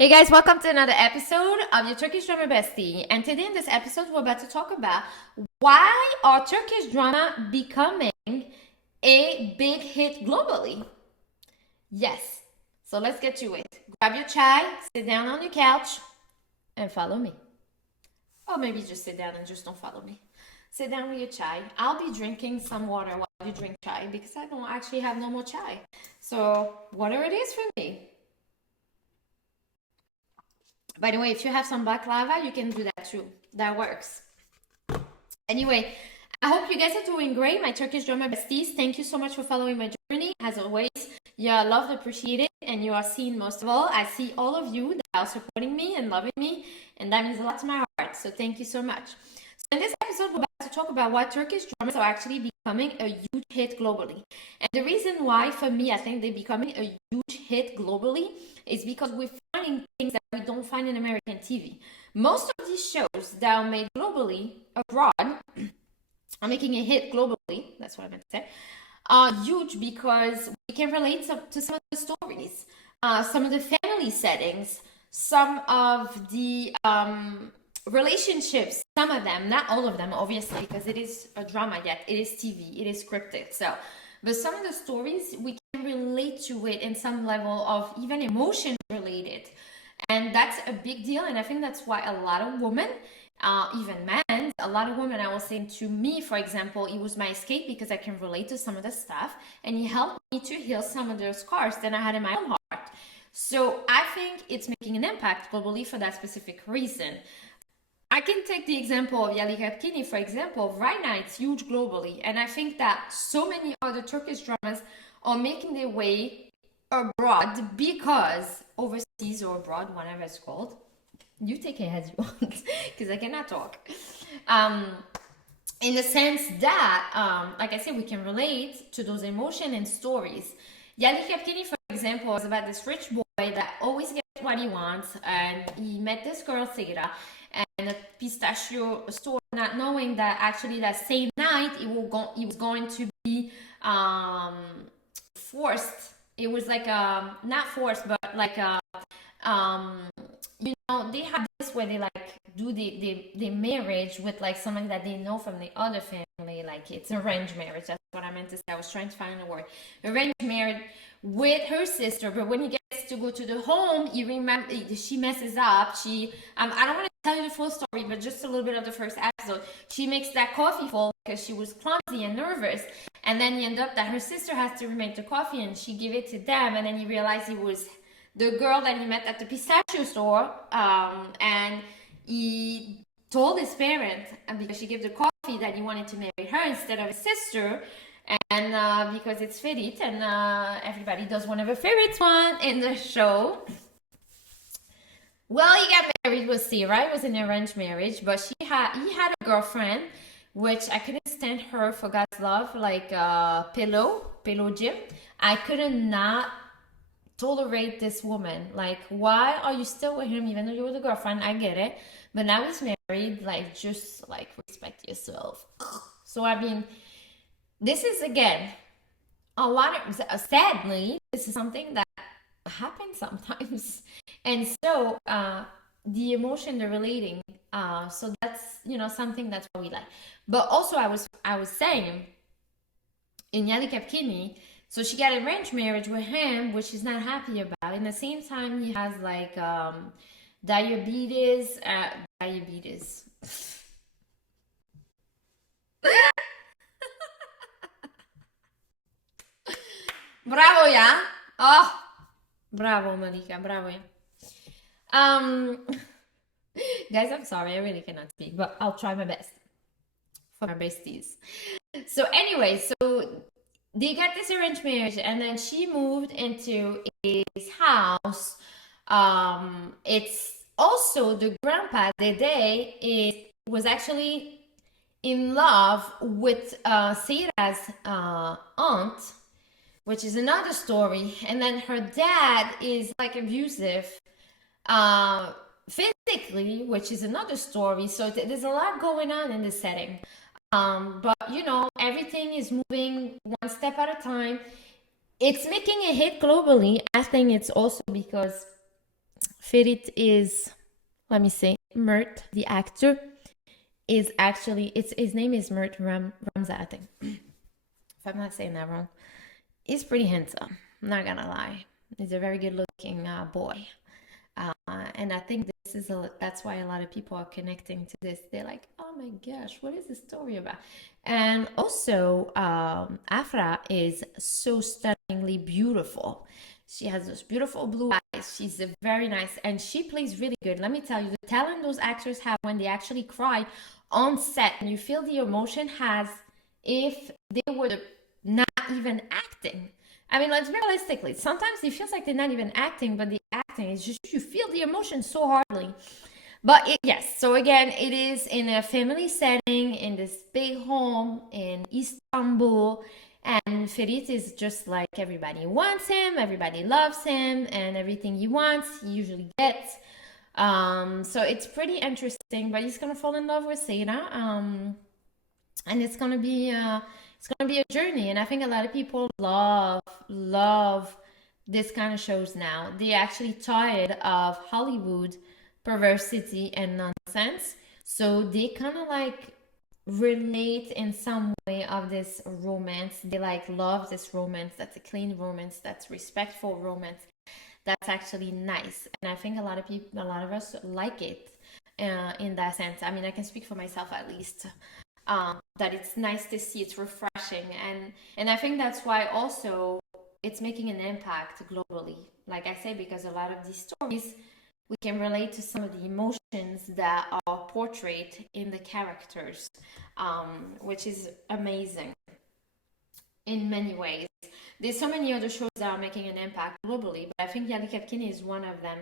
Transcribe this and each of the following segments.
Hey guys, welcome to another episode of your Turkish drama bestie. And today in this episode, we're about to talk about why are Turkish drama becoming a big hit globally? Yes. So let's get to it. Grab your chai, sit down on your couch, and follow me. Or maybe just sit down and just don't follow me. Sit down with your chai. I'll be drinking some water while you drink chai because I don't actually have no more chai. So whatever it is for me. By the way, if you have some baklava, you can do that too. That works. Anyway, I hope you guys are doing great, my Turkish drama besties. Thank you so much for following my journey. As always, you are loved, appreciated, and you are seen most of all. I see all of you that are supporting me and loving me, and that means a lot to my heart. So thank you so much. So in this episode, we're about to talk about why Turkish dramas are actually becoming a huge hit globally. And the reason why, for me, I think they're becoming a huge hit globally is because we're finding things that we don't find in American TV. Most of these shows that are made globally, abroad, are making a hit globally, that's what I meant to say, are huge because we can relate to some of the stories, some of the family settings, some of the relationships, some of them, not all of them, obviously, because it is a drama yet, it is TV, it is scripted. So, but some of the stories, we can relate to it in some level of even emotion related. And that's a big deal. And I think that's why a lot of women, even men, a lot of women, I was saying to me, for example, it was my escape because I can relate to some of the stuff. And it helped me to heal some of those scars that I had in my own heart. So I think it's making an impact globally for that specific reason. I can take the example of Yali Kapkini, for example. Right now, it's huge globally. And I think that so many other Turkish dramas are making their way abroad because overseas or abroad, whatever it's called. You take it as you want because I cannot talk. In the sense that, like I said, we can relate to those emotions and stories. Yali Kapkini, for example, is about this rich boy that always gets what he wants. And he met this girl, Sera, and a pistachio store, not knowing that actually that same night he was going to be forced. It was like not forced, but like they have this where they like do the marriage with like someone that they know from the other family, like it's arranged marriage. That's what I meant to say. I was trying to find a word. Arranged marriage with her sister, but when he gets to go to the home, she messes up. I don't want to tell you the full story, but just a little bit of the first episode. She makes that coffee fall because she was clumsy and nervous, and then you end up that her sister has to remake the coffee, and she give it to them, and then you realize it was the girl that he met at the pistachio store, and he told his parents, because she gave the coffee, that he wanted to marry her instead of his sister. And because it's Ferit, and everybody does one of her favorites one in the show. Well, he got married with Sarah. It was an arranged marriage, but he had a girlfriend, which I couldn't stand her for God's love, like Pillow Jim. I could not tolerate this woman. Like, why are you still with him even though you were the girlfriend? I get it, but now he's married. Like, just like respect yourself. So I mean, this is again a lot of sadly, this is something that happens sometimes, and so the emotion, the relating, so that's something that's what we like. But also, I was saying in Yali Kapkini, so she got arranged marriage with him, which she's not happy about. In the same time, he has like diabetes. Bravo, yeah. Oh, bravo, Malika. Bravo. Guys, I'm sorry. I really cannot speak, but I'll try my best for my besties. So anyway, so they got this arranged marriage, and then she moved into his house. It's also the grandpa, Dede, was actually in love with Sarah's aunt, which is another story. And then her dad is like abusive physically, which is another story. So there's a lot going on in this setting. But everything is moving one step at a time. It's making a hit globally. I think it's also because Ferit is, let me say, Mert, the actor, is actually, his name is Mert Ramza, I think. If I'm not saying that wrong. He's pretty handsome, not gonna lie. He's a very good looking boy. And I think that's why a lot of people are connecting to this. They're like, oh my gosh, what is this story about? And also, Afra is so stunningly beautiful. She has those beautiful blue eyes. She's a very nice, and she plays really good. Let me tell you, the talent those actors have when they actually cry on set, and you feel the emotion has if they were not even acting. I mean, let's be realistically. Sometimes it feels like they're not even acting, but the acting is just you feel the emotion so hardly. But yes, so again, it is in a family setting in this big home in Istanbul, and Ferit is just like everybody wants him, everybody loves him, and everything he wants, he usually gets. So it's pretty interesting, but he's gonna fall in love with Seda. And it's gonna be a journey, and I think a lot of people love this kind of shows now. They're actually tired of Hollywood perversity and nonsense, so they kind of like relate in some way of this romance. They like love this romance that's a clean romance, that's respectful romance, that's actually nice. And I think a lot of us like it in that sense. I mean, I can speak for myself at least. That it's nice to see, it's refreshing, and I think that's why also it's making an impact globally. Like I say, because a lot of these stories we can relate to some of the emotions that are portrayed in the characters, which is amazing in many ways. There's so many other shows that are making an impact globally, but I think Yali Kapkini is one of them.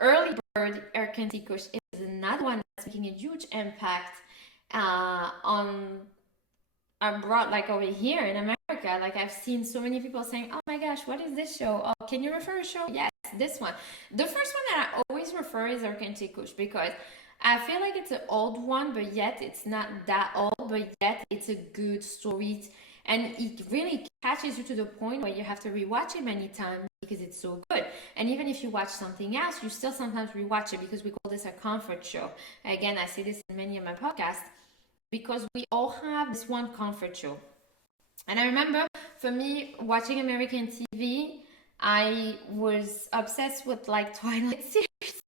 Early Bird Erkan Tikush is another one that's making a huge impact on abroad, like over here in America. Like I've seen so many people saying, oh my gosh, what is this show? Oh, can you refer a show? Yes, this one. The first one that I always refer is Erkan Tikush, because I feel like it's an old one, but yet it's not that old, but yet it's a good story. And it really catches you to the point where you have to rewatch it many times because it's so good. And even if you watch something else, you still sometimes rewatch it, because we call this a comfort show. Again, I say this in many of my podcasts, because we all have this one comfort show. And I remember for me, watching American TV, I was obsessed with like Twilight series.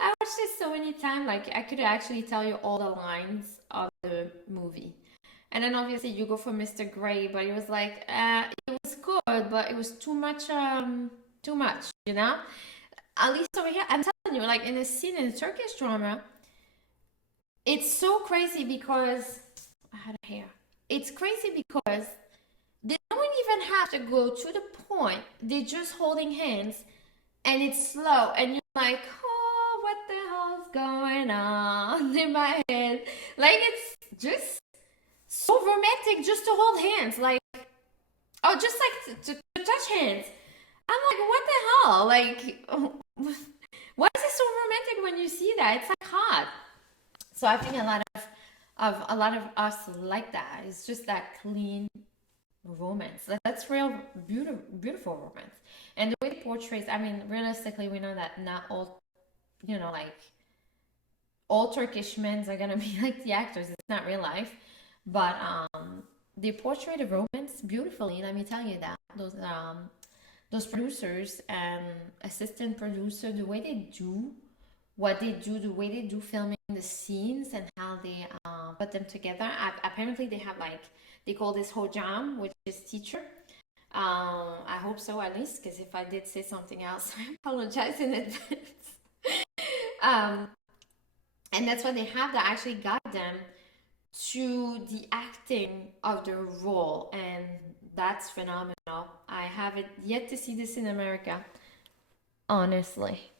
I watched it so many times, like I could actually tell you all the lines of the movie. And then obviously you go for Mr. Grey, but it was like it was good, but it was too much, you know. At least over here, I'm telling you, like in a scene in a Turkish drama, it's so crazy because I had a hair. It's crazy because they don't even have to go to the point. They're just holding hands, and it's slow, and you're like, oh, what the hell's going on in my head? Like it's just so romantic just to hold hands, like oh, just like to touch hands. I'm like, what the hell? Like, why is it so romantic when you see that? It's like hot. So I think a lot of us like that. It's just that clean romance. That's real beautiful romance. And the way it portrays, I mean, realistically, we know that not all, like all Turkish men are gonna be like the actors. It's not real life, but they portray the romance beautifully. Let me tell you that those producers and assistant producer, the way they do what they do, the way they do filming the scenes and how they put them together. Apparently, they have like they call this hojam, which is teacher. I hope so, at least, because if I did say something else, I apologize in advance. um, and that's what they have that actually got them to the acting of the role, and that's phenomenal. I haven't yet to see this in America, honestly.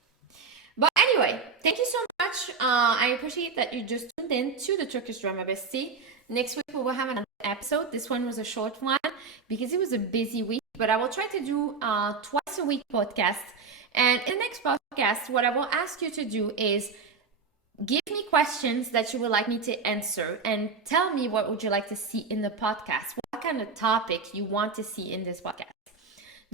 But anyway, thank you so much. I appreciate that you just tuned in to the Turkish Drama Bestie. Next week we will have another episode. This one was a short one because it was a busy week, but I will try to do twice a week podcast. And in the next podcast, what I will ask you to do is give me questions that you would like me to answer, and tell me what would you like to see in the podcast. What kind of topic you want to see in this podcast.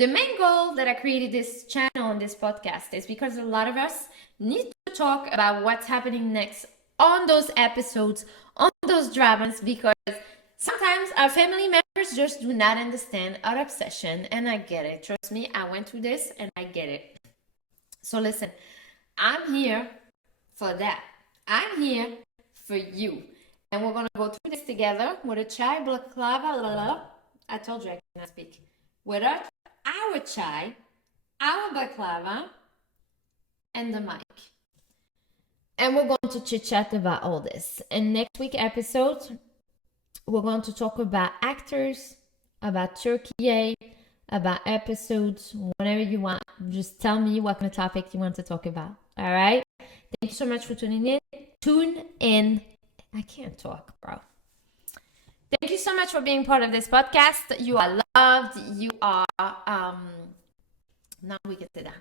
The main goal that I created this channel and this podcast is because a lot of us need to talk about what's happening next on those episodes, on those dramas, because sometimes our family members just do not understand our obsession, and I get it. Trust me, I went through this and I get it. So listen, I'm here for that. I'm here for you. And we're going to go through this together with a chai baklava. I told you I cannot speak. With our chai, our baklava, and the mic. And we're going to chit-chat about all this. And next week episode, we're going to talk about actors, about Turkey, about episodes, whatever you want. Just tell me what kind of topic you want to talk about. All right? Thank you so much for tuning in. Tune in. I can't talk, bro. Thank you so much for being part of this podcast. You are loved. You are, now we get to that.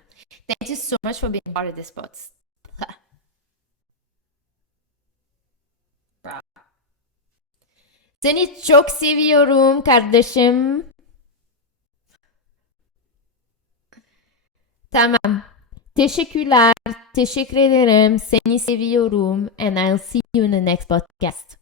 Thank you so much for being part of this podcast. Bro. Seni çok seviyorum kardeşim. Tamam. Teşekkürler. Teşekkür ederim. Seni seviyorum. And I'll see you in the next podcast.